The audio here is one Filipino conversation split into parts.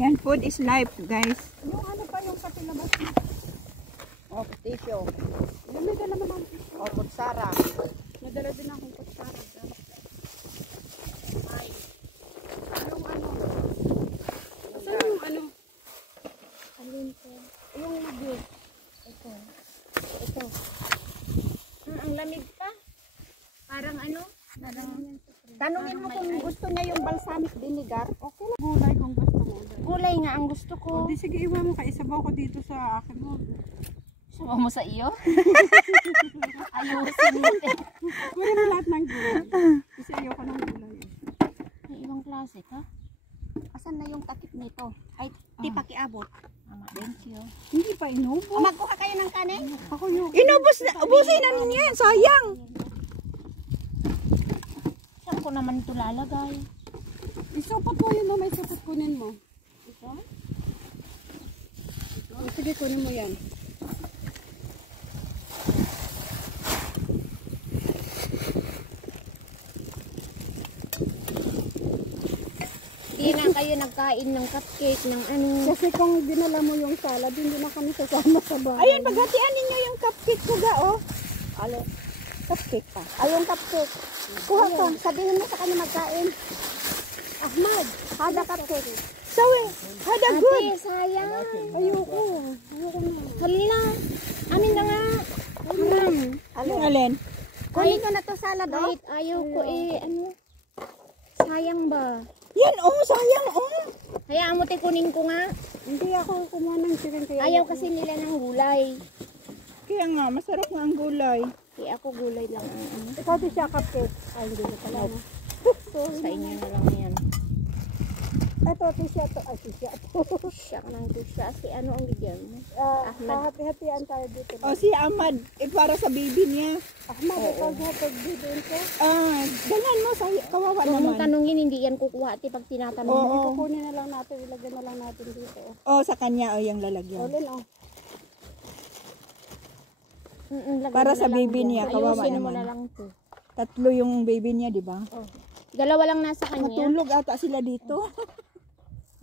Yan, food is life, guys. Yung ano pa yung kapilabas mo? Oh, tissue. May dala naman. Oh, kutsara. Nadala din akong kutsara. Ay. Yung ano? Saan yung ano? Alin ko? Yung lagi. Ito. Ito. Ang lamig pa. Parang ano? Tanungin mo kung gusto niya yung balsamic vinegar. Okay lang. Gulay kung gusto mo. Gulay nga ang gusto ko. Di sige, iwan mo ka. Isabaw ko dito sa akin mo. Sama mo sa iyo? Ayusin mo. Pwede mo lahat ng gulay. Kasi ayoko ng gulay. May ibang klase ka? Asan na yung takip nito? Ay, di pakiabot. Thank you. Hindi pa inubos. Magkuha kayo ng kanin? Ako yung... Inubos na! Ubusin na ninyo yan! Sayang! Saan ko naman ito lalagay? Isupot mo yun, no? May supot kunin mo. Ito? Sige, kunin mo yan. Hindi na kayo nagkain ng cupcake, ng ano. Kasi kung dinala mo yung salad, hindi na kami sasama sa bahay. Ayun, paghatian ninyo yung cupcake ko ga, oh. Alo, cupcake pa. Ayun, cupcake. Kuha ka. Sabihin mo sa kanya magkain. Ahmad, hada cupcake. Sawi, hada good. Ate, sayang. Ayoko. Ayoko na. Hala. Amin na nga. Haram. Yung alin? Kunin nyo na to salad, oh. Kahit ayaw ko ano. Sayang ba? Yan, oh, sayang, oh. Hayaan mo kunin ko nga. Hindi ako kumuha ng chicken kaya. Ayaw kasi nila ng gulay. Kaya nga, masarap nga ang gulay. Kaya ako gulay lang ang ano. Ikaw di siya cupcake. Ay, hindi na pala. No? Sa inyo na lang yan. Ito, tisya to. Ay, tisya to. Siya ng tusya. Si ano ang bigyan mo? Ahmad. Hati-hatian tayo dito. Oh, si Ahmad, para sa baby niya. Ahmad, ikaw hatag dito ko. Ganyan mo, kawawa Huwag mong naman. tanungin, hindi yan kukuha. Ati pag tinatanong mo. Oo. Kukunin na lang natin, ilagyan na lang natin dito. Oh, sa kanya, oh, yung lalagyan. Olin, oh. Lagyan Para mo sa na lang baby yan. niya, kawawa Ayusin mo naman. na lang to. 3 yung baby niya, di ba? Dalawa lang nasa kanya. Matulog ata sila dito.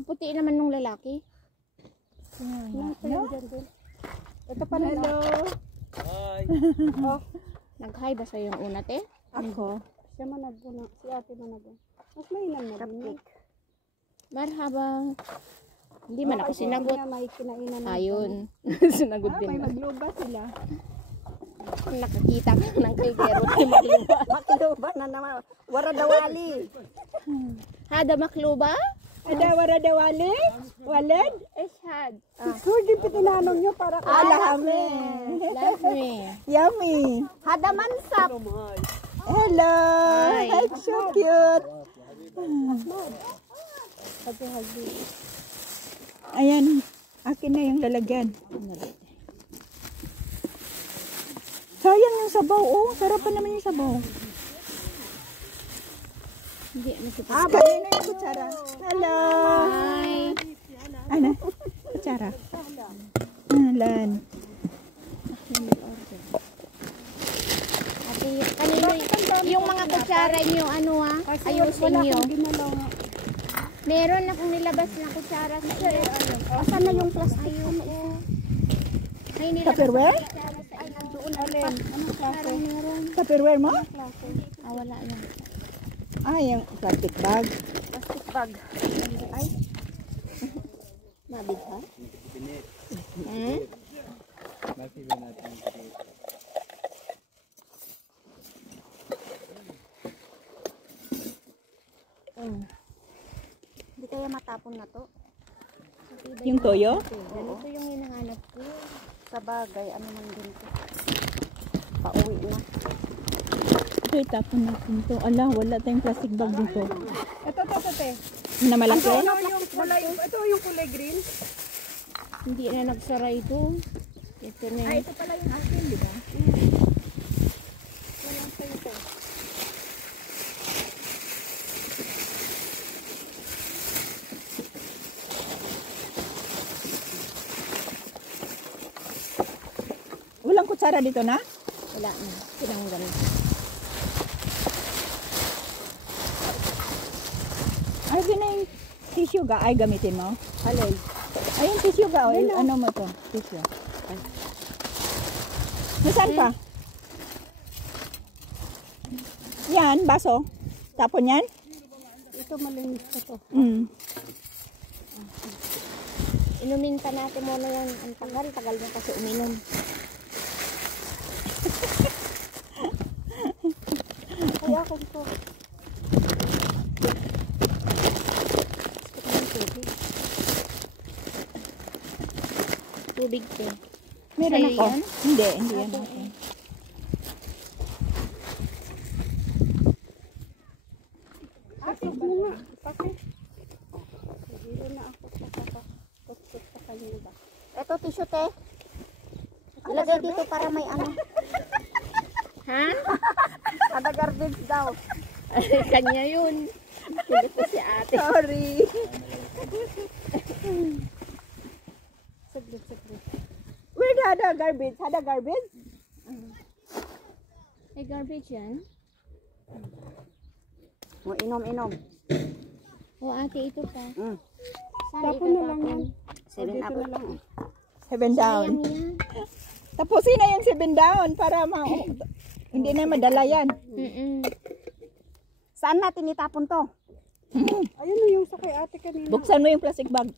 Puti naman nung lalaki. Ito pala. Hello. Oh, Nag-hi ba sa'yo yung una, te? Ako. siya man nagpuna. Si ate man nagpuna. Mas mainam na rin. Marhaba. Hindi man ako sinagot. May kinainan na. Ayun. Sinagot din. May magluba sila. Kung nakakita ka ng kaldero, ay makluba. Makluba na naman. Waradawali. Hada makluba? Ada waradawali? Walad? Eshad. Hindi pitinanong nyo para ka. Alahame. Love me. Yummy. Hada mansap. Hello. Hi. That's so cute. Ayan. Akin na yung lalagyan. Sayang yung sabaw. Oh, sarap pa naman yung sabaw. Hindi, makita. Kanina yung kutsara. Hello. Hi. Ano? Kutsara. Alan. Ate, kanina yung mga kutsara niyo, ano ayusin niyo. Meron akong nilabas na kutsara sa iyo. Asan na yung plastic? Ayoko. Ay, nilabas Tupperware? ay, nandoon na Alin? Anong klase? meron. Tupperware mo? Wala yan. Yung plastic bag. Plastic bag. Ay. Mabig ha? Hindi kaya matapon na to. Yung toyo? Ganito yung hinahanap ko. Sa bagay, ano man din to. Pauwi na. Ito, itapon natin to. Ala, wala tayong plastic bag dito. Ito, te. Na malaki? Ito yung kulay green. Hindi na nagsara ito. Ito na. Ito pala yung akin, di ba? Walang kutsara dito na? Wala na. Tinanggal. Ay, tissue ga ay gamitin mo? Alin? Ayun, tissue ga. Ay, ano mo to? Tissue. Nasaan pa? Yan, baso. Tapon yan? Ito malinis pa to. Mm. Inumin pa natin muna yan. Ang tagal na kasi uminom. Kaya ako ito. Tubig ko. Meron Sa'yo ako. yan? Hindi yan ako. Ate, mo nga. Pake. Hindi na ako kakakot sa kanya ba? Ito, tissue, te. Ilagay dito para may ano. Ha? Kada garbage daw. Kanya yun. Hindi ko si ate. Sorry. Saglit. Where the garbage? Had a garbage? May garbage yan? O, inom. O ate, ito pa. Saan Tapon na lang yan. itatapon? 7 up. Na lang. 7 down. Sayang yan. Tapusin na yung 7 down para hindi na madala yan. Saan natin itapon to? Ayun na yung sa kay ate kanina. Buksan mo yung plastic bag.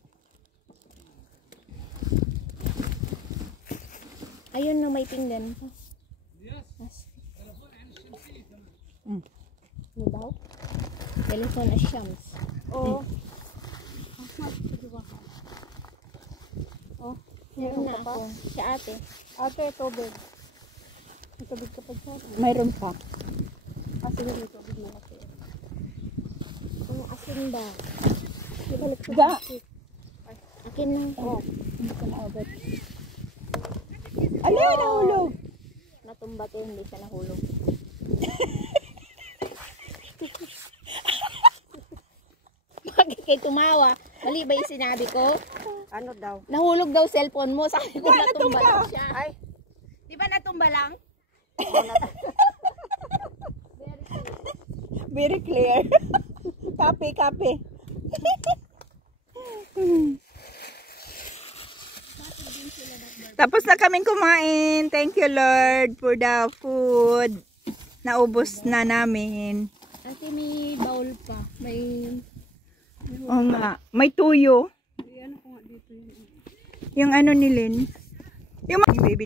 Ayun no, may pinggan pa. Ano daw? Telephone as shams. Oo. Meron na ako. Sa ate. Ate, tubig. May tubig ka pa dyan. Mayroon pa. Sige, may tubig na kasi. Ang asin ba? Ga. Akin lang. Hindi ko naabot. Ano yun, nahulog? Natumba to, hindi siya nahulog. Bakit kayo tumawa? Mali ba yung sinabi ko? Ano daw? Nahulog daw cellphone mo. Sabi ko Wala, natumba natumba. lang siya. Ay. Di ba natumba lang? Very clear. Copy. Tapos na kaming kumain. Thank you, Lord, for the food. Naubos na namin. Ate, may bowl pa. May... Oo nga. May tuyo. Ano ko nga dito yun. Yung ano nilin. Yung baby.